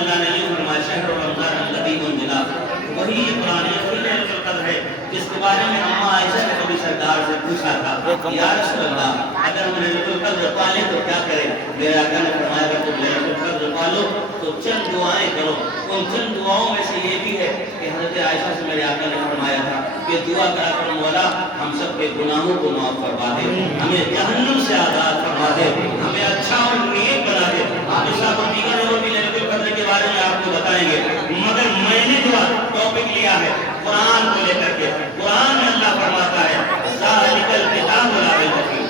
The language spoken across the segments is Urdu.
اللہ نے یہ فرمایا شہر رمضان الذی انزل، وہی قرآن وہی ليلۃ القدر ہے جس کے بارے میں اماں عائشہ نے کبھی سرکار سے پوچھا تھا یا رسول اللہ اگر ہم ليلۃ القدر پالیں تو کیا کریں؟ میرے آقا نے فرمایا اگر تم ليلۃ القدر پالو تو چند دعائیں کرو. ان چند دعاؤں میں سے یہ بھی ہے کہ حضرت عائشہ سے میرے آقا نے فرمایا تھا کہ دعا کرا کرو مولا ہم سب کے گناہوں کو معاف فرما دے، ہمیں جہنم سے آزاد فرما دے، ہمیں اچھا اور نیک بنا دے. آپ صاحب دیگر اور بھی ليلۃ القدر کے بارے میں آپ کو بتائیں گے، مگر میں نے جو ٹاپک لیا ہے قرآن کو لے کر کے، قرآن میں اللہ فرماتا ہے ذالک الکتاب لا ریب فیہ.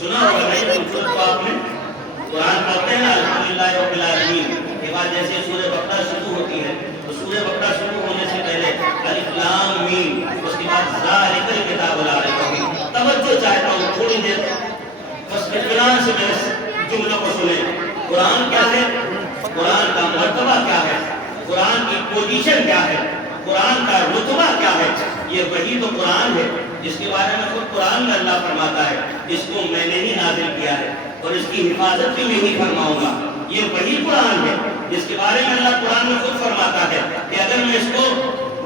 سنا ہوگا نہیں تو آپ نے قرآن پڑھتے ہیں الحمدللہ رب العالمین کے بعد جیسے سورہ بقرہ شروع ہوتی ہے تو سورہ بقرہ شروع ہونے سے پہلے الف لام میم، اس کے بعد ذالک الکتاب لا ریب فیہ. توجہ چاہتا ہوں تھوڑی دیر بس اطمینان سے میرے جملوں کو سنیں. قرآن کیا ہے؟ قرآن کا مرتبہ کیا ہے؟ قرآن کی پوزیشن کیا ہے؟ قرآن کا رتبہ کیا ہے؟ یہ وہی تو قرآن ہے جس کے بارے میں خود قرآن میں اللہ فرماتا ہے اس کو میں نے ہی نازل کیا ہے اور اس کی حفاظت بھی میں ہی فرماؤں گا. یہ وہی قرآن ہے جس کے بارے میں اللہ قرآن میں خود فرماتا ہے کہ اگر میں اس کو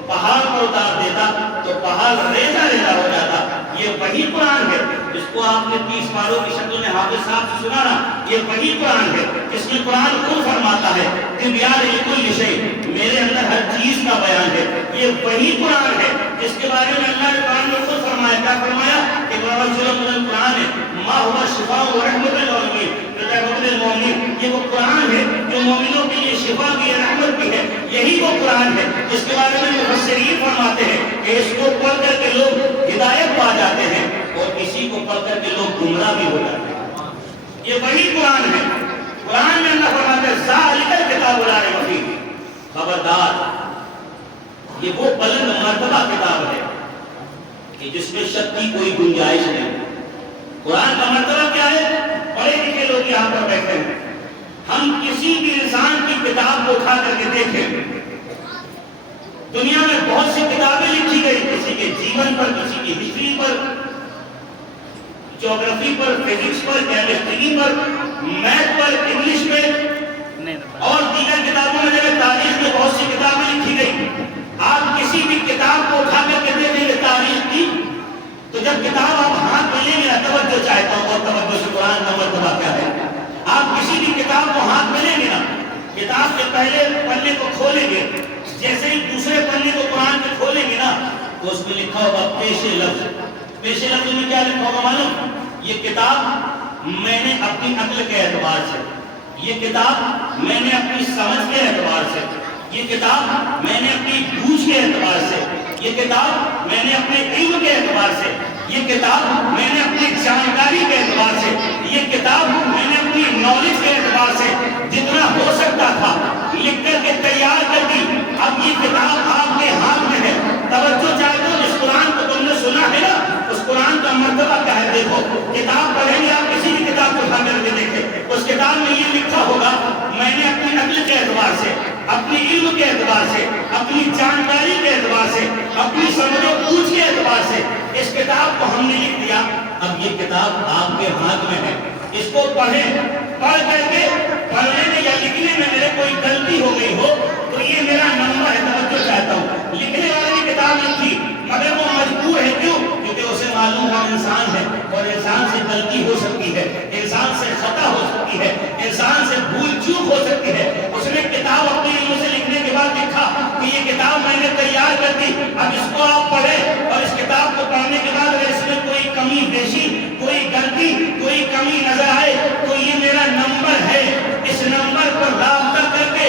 پہاڑ پر اتار دیتا تو پہاڑ ریزہ ریزہ ہو جاتا. یہ وہی قرآن ہے جس کو آپ نے 30 پاروں کی شکل میں حافظ صاحب سے سنا نا. یہ وہی قرآن ہے جس میں قرآن خود فرماتا ہے کہ بیان لکل شیء، میرے اندر ہر چیز کا بیان ہے. یہ وہی قرآن ہے جس کے بارے میں اللہ نے قرآن میں خود فرمایا. کیا فرمایا کہ قرآن ہے ما هو شفاء و رحمت للمؤمنین. یہ وہ قرآن ہے جو مومنوں کے لیے شفا بھی ہے، رحمت بھی ہے. یہی وہ قرآن ہے جس کے بارے میں مفسرین فرماتے ہیں کہ اس کو پڑھ کر کے لوگ ہدایت پا جاتے ہیں اور اسی کو پڑھ کر کے لوگ گمراہ بھی ہو جاتے ہیں. یہ وہی قرآن ہے. قرآن میں اللہ فرماتا ہے ذالک الکتاب لا ریب فیہ. خبردار یہ وہ بلند مرتبہ کتاب ہے کہ جس میں شک کی کوئی گنجائش نہیں. قرآن کا مرتبہ کیا ہے؟ پڑھے لکھے لوگ یہاں پر بیٹھے ہیں. ہم کسی بھی انسان کی کتاب کو اٹھا کر کے دیکھیں، دنیا میں بہت سی کتابیں لکھی گئی، کسی کے جیون پر، کسی کی ہسٹری پر، جیوگرافی پر، فزکس پر، کیمسٹری پر، میتھ پر، انگلش میں اور دیگر کتابوں میں جگہ تاریخ میں بہت سی کتابیں لکھی گئی. آپ کسی بھی کتاب کو اٹھا کر کے دیکھیں گے تاریخ کی تو جب کتاب آپ ہاتھ میں لیں گے نا، توجہ چاہتا ہوں اور توجہ سے قرآن کا مرتبہ کیا ہے. آپ کسی بھی کتاب کو ہاتھ میں لیں گے نا، کتاب کے پہلے پنے کو کھولیں گے، جیسے ہی دوسرے پنے کو قرآن کے کھولیں گے نا تو اس میں لکھا ہوگا پیش لفظ. پیش لفظ میں کیا لکھا ہوگا معلوم؟ یہ کتاب میں نے اپنی عقل کے اعتبار سے، یہ کتاب میں نے اپنی سمجھ کے اعتبار سے، یہ کتاب میں نے اپنی بوجھ کے اعتبار سے، یہ کتاب میں نے اپنے علم کے اعتبار سے، یہ کتاب میں نے اپنی جانکاری کے اعتبار سے، یہ کتاب میں نے اپنی نالج کے اعتبار سے جتنا ہو سکتا تھا لکھ کر کے تیار کر دی. اب یہ کتاب آپ کے ہاتھ میں ہے. توجہ چاہتے ہو جس قرآن کو تم نے سنا ہے نا اس قرآن کا مرتبہ کیا ہے. دیکھو کتاب پڑھیں گے آپ، کسی بھی کتاب کو اٹھا کر کے دیکھیں، اس کتاب میں یہ لکھا ہوگا میں نے اپنی عقل کے اعتبار سے، اپنی علم کے اعتبار سے، اپنی جانکاری کے اعتبار سے، اپنی سمجھ و بوجھ کے اعتبار سے اس کتاب کو ہم نے لکھ دیا. اب یہ کتاب آپ کے ہاتھ میں ہے، اس کو پڑھیں. پڑھ کر کے پڑھنے میں یا لکھنے میں میرے کوئی غلطی ہو گئی ہو تو یہ میرا نمبر ہے. توجہ چاہتا ہوں لکھنے والے نے کتاب لکھی مگر وہ مجبور ہے. کیوں؟ کیونکہ اسے معلوم ہے انسان ہے اور انسان سے غلطی ہو سکتی ہے، انسان سے خطا ہو سکتی ہے، انسان سے بھول چوک ہو سکتی ہے. اس نے کتاب اپنے علم سے لکھنے کے بعد لکھا کہ یہ کتاب میں نے تیار کر دی، اب اس کو آپ پڑھیں اور اس کتاب کو پڑھنے کے بعد اگر اس میں کوئی کمی بیشی، کوئی غلطی، کوئی کمی نظر آئے تو یہ میرا نمبر ہے. اس نمبر پر رابطہ کر کے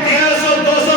150-200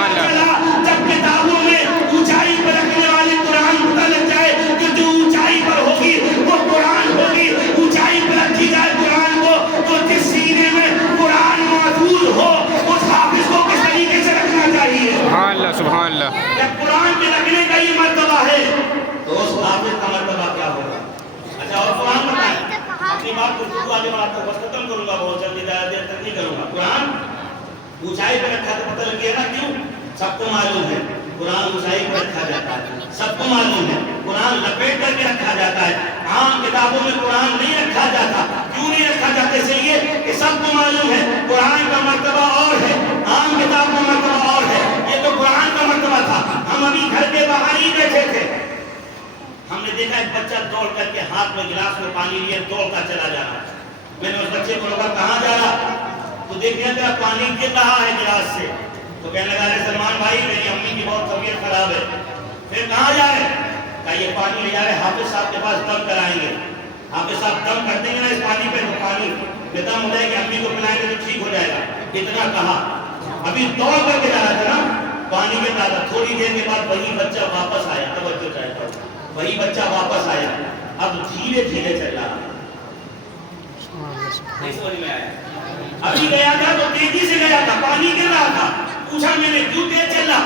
سبحان اللہ۔ چلا جب کتابوں میں اونچائی پر رکھنے والے قرآن پتہ لگ جائے کہ جو اونچائی پر ہوگی وہ قرآن ہوگی، اونچائی پر رکھی جائے قرآن کو، تو جس سینے میں قرآن محفوظ ہو اس حافظ کو کس طریقے سے رکھنا چاہیے؟ سبحان اللہ سبحان اللہ۔ جب قرآن کے رکھنے کا یہ مرتبہ ہے تو اس حافظ کا مرتبہ کیا ہوگا؟ اچھا اور قرآن بتائیں، اپنی بات کو آگے بات کو بس ختم کروں گا، بہت جلدی زیادہ دیر تک نہیں کروں گا۔ قرآن اونچائی پہ رکھا تو پتہ لگ گیا نا کیوں؟ سب کو معلوم ہے قرآن اونچائی پہ رکھا جاتا ہے، سب کو معلوم ہے قرآن لپیٹ کر کے رکھا جاتا ہے، عام کتابوں میں قرآن نہیں رکھا جاتا۔ کیوں نہیں رکھا جاتا؟ اس لیے کہ سب کو معلوم ہے قرآن کا مرتبہ اور ہے، عام کتاب کا مرتبہ اور ہے۔ یہ تو قرآن کا مرتبہ تھا۔ ہم ابھی گھر کے باہر ہی بیٹھے تھے، ہم نے دیکھا ایک بچہ دوڑ کر کے ہاتھ میں گلاس میں پانی لیے دوڑ کر چلا جا رہا ہے۔ میں نے اس بچے کو روکا، کہاں جا رہا؟ تو دیکھنے تیرا پانی گر رہا ہے گلاس سے۔ تو کہنے لگا ارے سلمان بھائی میری امی کی بہت طبیعت خراب ہے۔ پھر کہاں جا رہے؟ کہا یہ پانی لے جا رہے حافظ صاحب کے پاس دم کرائیں گے، حافظ صاحب دم کر دیں گے نا اس پانی پہ، تو پانی میں دم ہو جائے گی، امی کو پلائیں گے تو ٹھیک ہو جائے گا۔ اتنا کہا، ابھی دوڑ کر کے جا رہا تھا نا، پانی کے رہا تھا۔ تھوڑی دیر کے بعد وہی بچہ واپس آیا، توجہ چاہتا ہوں، وہی بچہ واپس آیا، اب دھیرے دھیرے چل رہا۔ نہیں سمجھ میں آیا؟ ابھی گیا تھا تو تیزی سے گیا تھا، پانی گر رہا تھا، پوچھا میں نے کیوں تیز چل رہا؟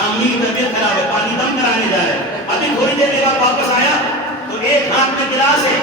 امی کی طبیعت خراب ہے، پانی دم کرانے جا رہے ہیں۔ ابھی تھوڑی دیر کے بعد واپس آیا تو ایک ہاتھ میں گلاس ہے،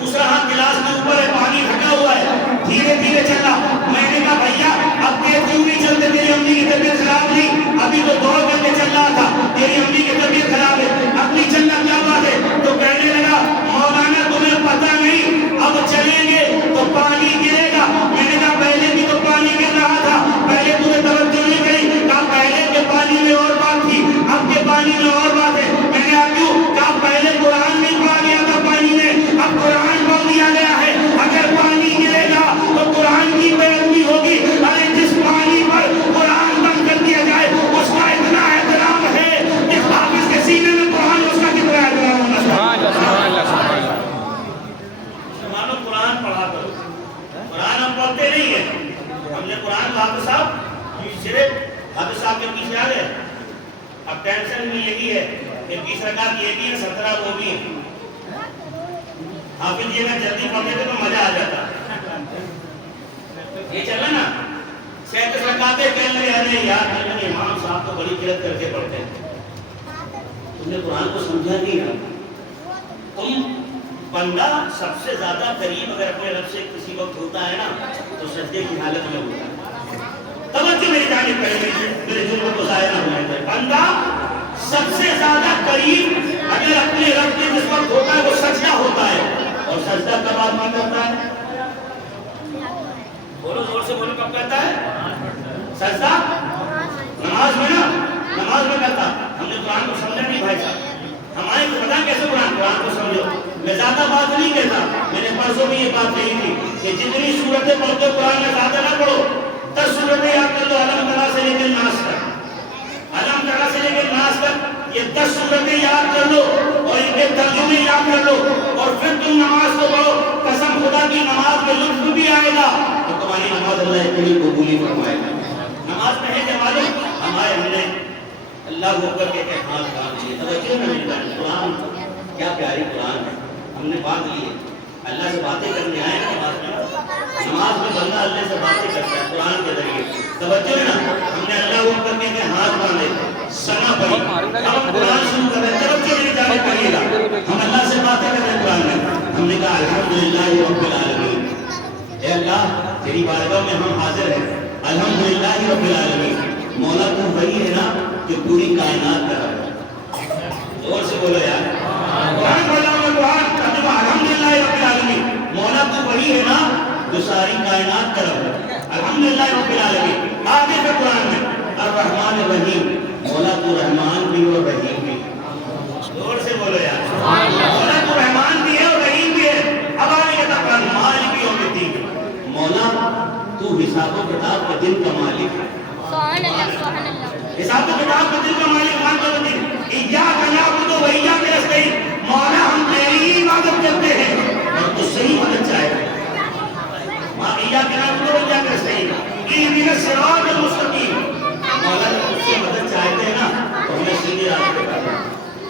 دوسرا ہاتھ گلاس کے اوپر ہے، پانی ڈھکا ہوا ہے، دھیرے دھیرے چل رہا۔ میں نے کہا بھیا اب تیز کیوں نہیں چلتے؟ تیری امی کی طبیعت خراب نہیں؟ ابھی تو دوڑ کر کے چل رہا تھا، تیری امی کی طبیعت خراب ہے، اب نہیں چلنا کیا بات ہے؟ تو کہنے لگا مولانا تمہیں پتہ نہیں اب چلیں گے تو پانی گرے گا۔ میں نے کہا پہلے بھی تو پانی گر رہا تھا، پہلے تمہیں توجہ نہیں کری؟ کہا پہلے کے پانی میں اور بات تھی، اب کے پانی میں اور بات ہے۔ میں نے کہا کیوں؟ کہا پہلے قرآن نہیں پڑھا گیا تھا پانی میں، اب قرآن پڑھ دیا گیا ہے، اگر پانی گرے گا تو قرآن کی بے ادبی ہوگی۔ ارے جس پانی پر قرآن بند کر دیا جائے اس کا اتنا احترام ہے، اس حافظ کے سینے میں قرآن، اس کا کتنا احترام ہونا چاہیے؟ سبحان اللہ سبحان اللہ۔ مسلمانوں قرآن پڑھا کرو، قرآن ہم پڑھتے نہیں ہیں۔ ہم نے قرآن حافظ صاحب صرف حافظ صاحب کے پیچھے آ گئے۔ اب ٹینشن بھی یہی ہے کہ 20 رکعت یہ بھی ہے، 17 وہ بھی ہے۔ حافظ یہ اگر جلدی پڑھتے تھے تو مزہ آ جاتا۔ یہ چلا نا 37 رکعتیں کہہ رہے ہیں یار، امام صاحب تو بڑی قرت کر کے پڑھتے ہیں۔ تم نے قرآن کو سمجھا نہیں نا؟ تم بندہ سب سے زیادہ قریب اگر اپنے رب سے کسی وقت ہوتا ہے نا تو سجدے کی حالت میں ہوتا ہے۔ توجہ میری جانب کریں، میرے جملوں کو ضائع نہ ہونے دیں۔ بندہ سب سے زیادہ قریب اگر اپنے رب کے جس وقت ہوتا ہے وہ سجدہ ہوتا ہے، اور سجدہ کب آدمی کرتا ہے؟ بولو زور سے بولو، کب کرتا ہے سجدہ؟ نماز میں نا، نماز میں کرتا۔ ہم نے قرآن کو سمجھا نہیں بھائی صاحب، ہمارے کو پتا کیسے قرآن کو سمجھو۔ میں زیادہ بات نہیں کہتا، میں نے پرسوں بھی یہ بات کہی تھی کہ جتنی سورتیں پڑھتے ہو قرآن میں زیادہ نہ پڑھو، 10 سورتیں یاد کر لو، علم ترا سے لے کے ناس تک، علم ترا سے لے کے ناس تک، یہ 10 سورتیں یاد کر لو اور ان کے ترجمے یاد کر لو، اور پھر تم نماز کو پڑھو۔ قسم خدا کی نماز میں لطف بھی آئے گا تو تمہاری نماز اللہ کی قبولی فرمائے گا۔ نماز میں ہے جمالو ہمارے، ہم نے اللہ کو کر کے ہاتھ باندھ لیے۔ توجہ نہ ملتا ہے، قرآن کیا پیاری قرآن ہے، ہم نے باندھ لیے۔ اللہ سے باتیں کرنے آئے نا نماز میں بندہ اللہ سے باتیں کرتا ہے قرآن کے ذریعے۔ توجہ ہے نا، ہم نے اللہ کو کر کے ہاتھ باندھے، سنا پڑی، ہم قرآن شروع کر رہے ہیں۔ توجہ میری جانب کریے گا، ہم اللہ سے باتیں کر رہے ہیں قرآن میں۔ ہم نے کہا الحمدللہ رب العالمین، اے اللہ تیری بارگاہ میں ہم حاضر ہیں، الحمدللہ رب العالمین۔ مولا تو وہی ہے نا جو پوری کائنات کا رب ہے۔ زور سے بولو یار، قرآن پڑھا ہوا قرآن ترجمہ الحمدللہ رب العالمین۔ مولا تو وہی ہے نا جو ساری کائنات کا رب ہے، الحمدللہ رب العالمین۔ آگے سے قرآن میں الرحمن الرحیم، مولا تو رحمان بھی اور رحیم بھی۔ زور سے بولو یار، مولا تو رحمان بھی ہے اور رحیم بھی ہے۔ اب آگے کہتا ہے مالک یوم الدین، مولا تو حساب و کتاب کے دن کا مالک ہے۔ سبحان اللہ سبحان اللہ۔ حساب و کتاب کے دن کا مالک مان کر دن، ایاک نعبد و ایاک نستعین، مولا ہم تیری ہی عبادت کرتے ہیں اور تو صحیح مدد چاہے گا۔ ایاک نعبد و ایاک نستعین، اہدنا الصراط المستقیم، مولا جب اس سے مدد چاہتے ہیں نا تو ہمیں سیدھے راستے پر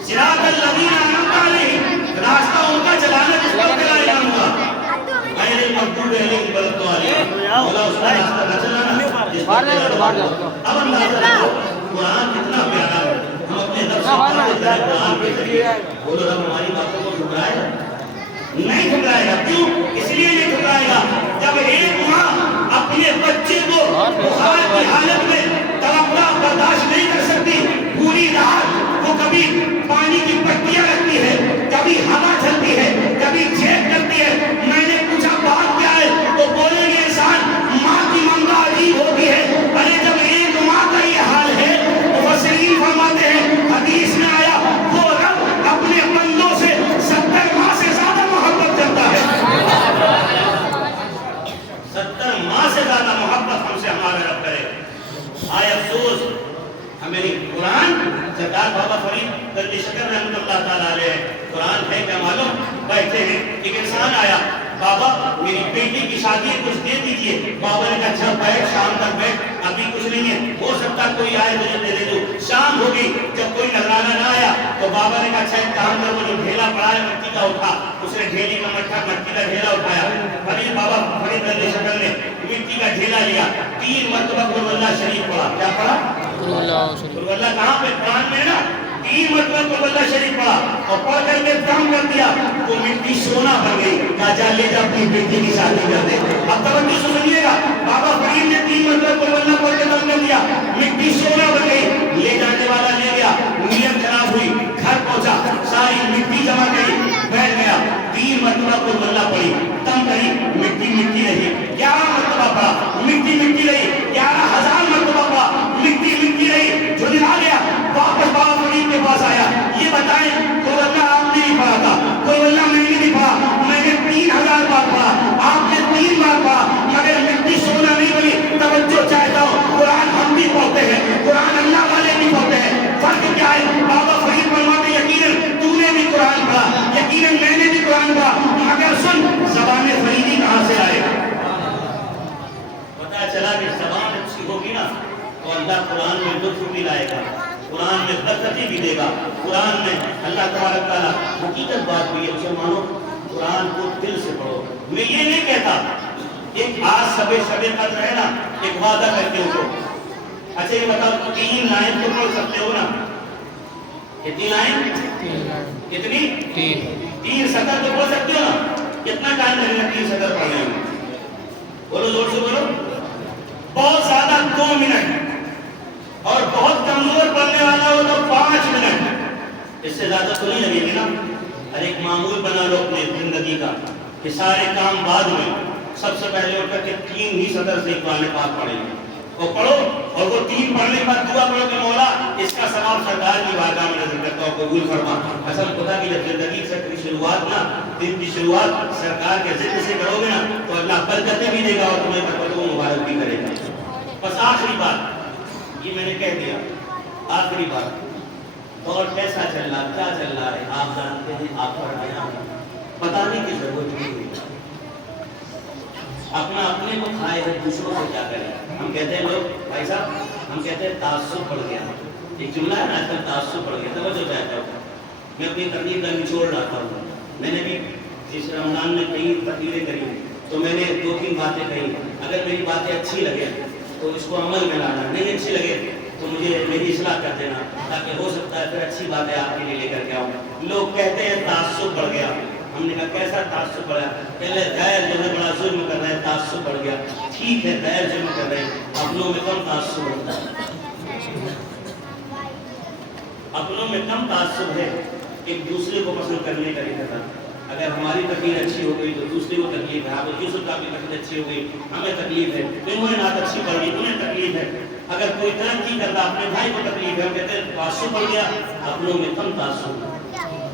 صراط الذین انعمت علیہم، راستہ ان کا چلانا جس پر تیرا انعام ہوا، غیر المغضوب علیہم ولا الضالین، مولا اس کا راستہ نہ چلانا جس پر تیرا انعام ہوا۔ اب اندازہ کرو قرآن کتنا پیارا ہے، ہم اپنے لفظ سے پڑھتے ہیں قرآن کے ذریعے، بولو رب ہماری باتوں کو ٹھکرائے گا؟ نہیں ٹھکرائے گا۔ کیوں؟ اس لیے نہیں ٹھکرائے گا جب ایک ماں اپنے بچے کو بخار کی حالت میں توقع برداشت نہیں کر سکتی، پوری رات وہ کبھی پانی کی پٹیاں رکھتی ہے، کبھی ہوا چلتی ہے، کبھی چیک کرتی ہے۔ میں نے پوچھا بات کیا ہے؟ تو بولیں گے انسان ماں کی ممتا عجیب ہوتی ہے۔ ارے جب ایک ماں کا یہ حال ہے، مفسرین فرماتے ہیں حدیث میں آیا وہ رب اپنے بندوں سے 70 ماہ سے زیادہ محبت کرتا ہے۔ 70 ماہ سے زیادہ محبت ہم سے ہمارا رب کرے۔ آئے افسوس ہمیں نہیں۔ قرآن سرکار بابا فرید درد شکر رحمۃ اللہ تعالیٰ علیہ قرآن ہے کیا معلوم؟ بیٹھے ہیں ایک انسان آیا، بابا میری بیٹی کی شادی ہے کچھ دے دیجئے۔ بابا نے کہا اچھا بیٹھ، شام تک بیٹھ، ابھی کچھ نہیں ہے، ہو سکتا کوئی آئے مجھے دے دے دو۔ شام ہو گئی، جب کوئی نذرانہ نہ آیا تو بابا نے کہا اچھا ایک کام کر، وہ جو ڈھیلا پڑا ہے مٹی کا اٹھا۔ اس نے ڈھیلی کا مٹی کا ڈھیلا اٹھایا۔ فرید بابا فرید درد شکر نے مٹی کا ڈھیلا لیا، 3 مرتبہ قل اللہ شریف پڑھا۔ کیا پڑھا؟ قل اللہ کہاں پہ؟ قرآن میں نا 3 مرتبہ قل اللہ شریف پڑھا اور پڑھ کر کے دم کر دیا، وہ مٹی سونا بن گئی۔ کہا جا لے جا اپنی بیٹی کی شادی کر دے۔ اب توجہ سے سنیے گا، بابا فرید نے 3 مرتبہ قل اللہ پڑھ کے دم کر دیا، مٹی سونا بن گئی۔ لے جانے والا لے گیا، نیت خراب ہوئی، گھر پہنچا، ساری مٹی جمع گئی، بیٹھ گیا، 3 مرتبہ قل اللہ پڑھی، دم کری، مٹی مٹی رہی، 11 مرتبہ پڑھا، مٹی مٹی رہی، 11,000 مرتبہ پڑھا، مٹی مٹی رہی۔ جو دن آ گیا واپس بابا فرید کے پاس آیا، یہ بتائیں قل اللہ آپ نے نہیں پڑھا تھا، قل اللہ میں نے نہیں پڑھا، میں نے 3,000 بار پڑھا، آپ نے 3 بار پڑھا، مگر مٹی سونا نہیں بنی۔ توجہ چاہتا ہوں، قرآن ہم بھی پڑھتے ہیں، قرآن اللہ والے بھی پڑھتے ہیں، فرق کیا ہے؟ بابا فرید فرماتے یقیناً تو نے بھی قرآن پڑھا، یقیناً میں نے بھی قرآن پڑھا، مگر سن زبان فریدی کہاں سے آئے؟ پتہ چلا کہ زبان اچھی ہوگی نا تو اللہ قرآن میں لطف بھی لائے گا، قرآن میں برکتی بھی دے گا، قرآن میں اللہ تبارک تعالیٰ حقیقت بات بھی ہے۔ مسلمانوں قرآن کو دل سے پڑھو۔ میں یہ نہیں کہتا ایک آج شب قدر ہے نا، ایک وعدہ کرتے ہو تو اچھا یہ بتاؤ 3 لائن تو پڑھ سکتے ہو نا؟ کتنی لائن؟ کتنی؟ 3 سطر تو پڑھ سکتے ہو نا؟ کتنا ٹائم لگے گا 3 سطر پڑھنے میں؟ بولو زور سے بولو۔ بہت زیادہ 2 منٹ، اور بہت کمزور پڑھنے والا ہو تو 5 منٹ، اس سے زیادہ تو نہیں لگے گی نا؟ اور ایک معمول بنا لو اپنے زندگی کا کہ سارے کام بعد میں، سب سے پہلے اٹھ کر کے 3 ہی سطر سے قرآن پاک پڑھیں گے، اور پڑھو، اور وہ 3 پڑھنے کے بعد دعا کرو کہ مولا اس کا ثواب سرکار کی بارگاہ میں نظر کرتا ہوں قبول فرما۔ قسم خدا کی جب زندگی سے شروعات نا، دن کی شروعات سرکار کے ذکر سے کرو گے نا تو اللہ برکتیں بھی دے گا اور تمہیں برکتوں کو مبارک بھی کرے گا۔ بس آخری بات یہ میں نے کہہ دیا، آخری بات، دور کیسا چل رہا، کیا چل رہا ہے آپ جانتے ہیں، آپ پڑھ رہے ہیں، بتانے کی ضرورت نہیں ہے۔ اپنا اپنے کو کھائے ہے، دوسروں کو کیا کریں؟ ہم کہتے ہیں لوگ بھائی صاحب، ہم کہتے ہیں تعصب پڑ گیا، ایک جملہ ہے نا آج کل تعصب پڑ گیا۔ توجہ چاہتا ہوں، میں اپنی تقریر کا نچوڑ لاتا ہوں۔ میں نے بھی جس رمضان میں کئی تقریریں کری تو میں نے 2-3 باتیں کہی، اگر میری باتیں اچھی لگے تو اس کو عمل میں لانا، نہیں اچھی لگے تو مجھے میری اصلاح کر دینا، تاکہ ہو سکتا ہے پھر اچھی باتیں آپ کے لیے لے کر کے آؤں۔ لوگ کہتے ہیں تعصب بڑھ گیا، ہم نے کہا کیسا تعصب بڑھا؟ پہلے غیر جو ہے بڑا ظلم کر رہے ہیں، تعصب بڑھ گیا۔ ٹھیک ہے غیر ظلم کر رہے ہیں، اپنوں میں کم تعصب ہوتا ہے، اپنوں میں کم تعصب ہے، ایک دوسرے کو پسند کرنے کا طریقہ۔ اگر ہماری تقریر اچھی ہو گئی تو دوسرے کو تکلیف ہے، حافظ یوسف کا بھی تقریر اچھی ہو گئی ہمیں تکلیف ہے، انہوں نے نعت اچھی پڑھ لی انہیں تکلیف ہے۔ اگر کوئی ترقی کرتا اپنے بھائی کو تکلیف ہے، ہم کہتے ہیں تعصب پڑ گیا، اپنوں میں کم تعصب۔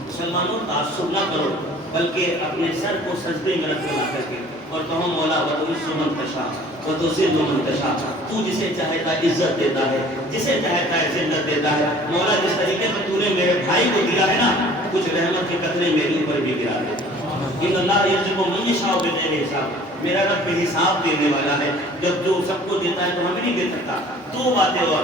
مسلمانوں تعصب نہ کرو، بلکہ اپنے سر کو سجدے میں رکھ لا کر کے اور کہو مولا وَتُعِزُّ مَن تَشَاءُ وَتُذِلُّ مَن تَشَاءُ، تو جسے چاہتا ہے عزت دیتا ہے، جسے چاہتا ہے ذلت دیتا ہے۔ مولا جس طریقے سے تو نے میرے بھائی کو دیا ہے نا، کچھ رحمت کے قطرے میرے اوپر بھی گرا دے۔ ان اللہ یرزق من یشاء بغیر حساب، میرا رب بے حساب دینے والا ہے، جب جو سب کو دیتا ہے تو ہمیں نہیں دے سکتا۔ 2 باتیں اور،